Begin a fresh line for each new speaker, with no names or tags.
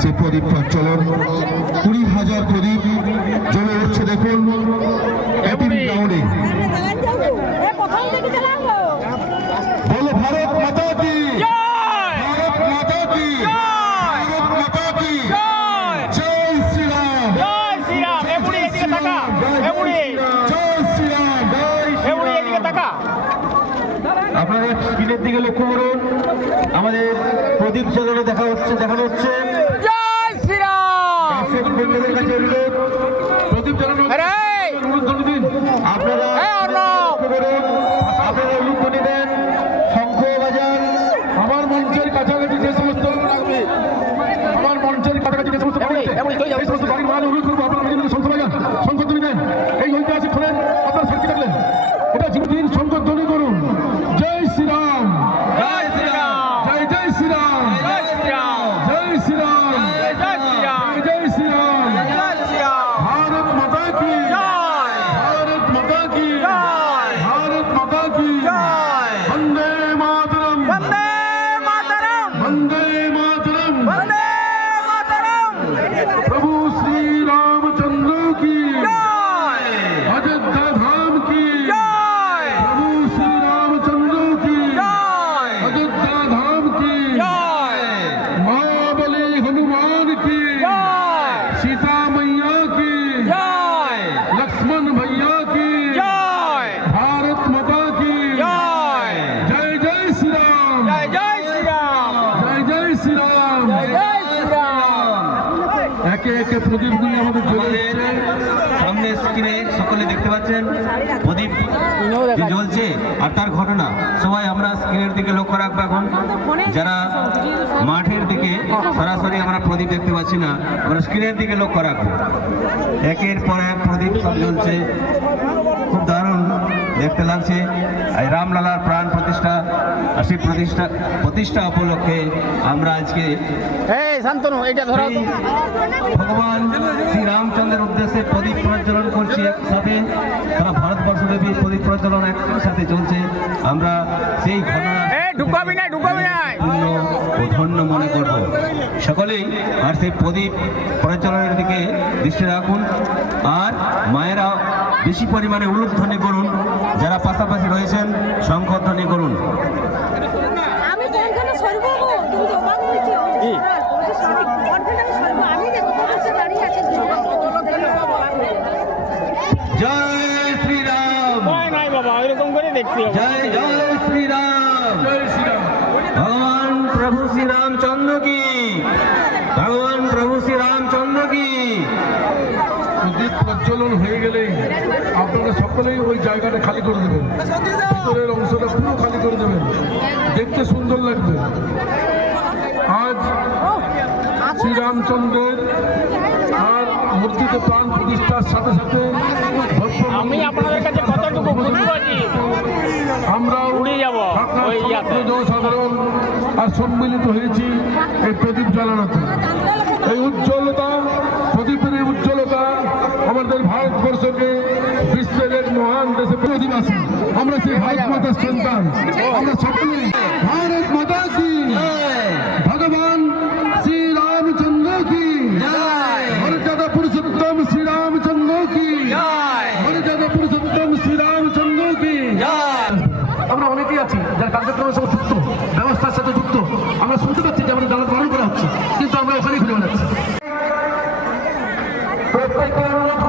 সে প্রদীপ প্রচলন কুড়ি হাজার প্রদীপ জ্বলে উঠছে দেখুন। গ্রাউন্ডে
প্রথম থেকে চালাবো
বলো ভারত মাতা কি
জয়
ভারত মাতা কি
জয়!
ভারত মাতা কি
জয়
জয় শ্রীরাম
জয় শ্রীরাম এমুড়ি এদিকে তাকা এমুড়ি
জয় শ্রীরাম জয়
এমুড়ি এদিকে তাকা
আপনারা স্ক্রিনের দিকে লক্ষ্য করুন। আমাদের প্রদীপ জ্বালানো দেখা হচ্ছে দেখানো হচ্ছে। বন্ধুদের কাছে অনুরোধ। প্রদীপ দিন। আপনারা আপনারা দেন শঙ্খ আমার মঞ্চের কাছাকাছি যে সমস্ত আমার মঞ্চের কাছাকাছি যে সমস্ত সমস্ত মাঝে অনুরোধ করব। আপনারা নিজে নিজে অযোধ্যা ধাম কি
জয়
মা বলি হনুমান কি
জয়
सीता मैया की
জয়
लक्ष्मण भैया की
জয়
भारत माता की
জয়
जय जय श्री राम
জয় জয় শ্রীরাম
जय जय श्री राम
জয় জয় শ্রীরাম
একে একে প্রদীপগুলি আমাদের জ্বলে উঠছে
স্ক্রিনে, সকলে দেখতে পাচ্ছেন। প্রদীপ যে জ্বলছে আর তার ঘটনা, সবাই আমরা স্ক্রিনের দিকে লক্ষ্য রাখব এখন। যারা মাঠের দিকে, সরাসরি আমরা প্রদীপ দেখতে পাচ্ছি না, আমরা স্ক্রিনের দিকে লক্ষ্য রাখব। একের পর এক প্রদীপ জ্বলছে। দেখতে লাগছে। এই রামলালার প্রাণ প্রতিষ্ঠা আর সেই প্রতিষ্ঠা প্রতিষ্ঠা উপলক্ষে আমরা আজকে
এই শান্তনু এটা ধরো।
ভগবান শ্রী রামচন্দ্রের উদ্দেশ্যে প্রদীপ প্রজ্বলন করছি একসাথে। সারা ভারতবর্ষব্যাপী প্রদীপ প্রজ্বলন একসাথে চলছে। আমরা সেই ঘটনা
ঢুকাবি না ঢুকাবি না
পূর্ণ ও ধন্য মনে করব। সকলেই আর সেই প্রদীপ প্রজ্বলনের দিকে দৃষ্টি রাখুন। আর মায়েরা বেশি পরিমাণে উলুধ্বনি করুন। রয়েছেন শঙ্খধ্বনি করুন। জয় শ্রীরাম।
বাবা এরকম করে দেখতে হবে।
জয় জয় শ্রীরাম।
জয় শ্রী রাম
ভগবান প্রভু শ্রী রামচন্দ্র কি? ভগবান প্রভু শ্রী রামচন্দ্র কি
প্রজ্বলন হয়ে গেলেই আপনারা সকলেই ওই জায়গাটা খালি করে দেবেন। ভিতরের অংশটা পুরো খালি করে দেবেন। দেখতে সুন্দর লাগবে। আজ শ্রীরামচন্দ্রের আর মূর্তিতে প্রাণ প্রতিষ্ঠার সাথে সাথে
আমি আপনাদের কাছে কতটুকু বুঝতে
আমরা
উড়ে যাব। ওই
সাধারণ আর সম্মিলিত হয়েছি এই প্রদীপ জ্বালানোতে। এই উজ্জ্বলতা প্রদীপের এই উজ্জ্বলতা আমাদের ভারতবর্ষকে বিশ্বের এক মহান দেশে অধিবাসী আমরা সেই ভারত মাতার সন্তান। আমরা সকলে ভারত মাতা কি? ভগবান শ্রী রামচন্দ্র কি? মর্যাদা পুরুষোত্তম শ্রী রামচন্দ্র কি? মর্যাদা পুরুষোত্তম শ্রী রামচন্দ্র কি? আমরা অনেকেই আছি যারা কার্যক্রমের সঙ্গে যুক্ত ব্যবস্থার সাথে যুক্ত। আমরা শুনতে পাচ্ছি যে আমাদের দালাল পালন করা হচ্ছে কিন্তু আমরা ওখানেই ফিরে বেড়াচ্ছি। প্রত্যেককে অনুরোধ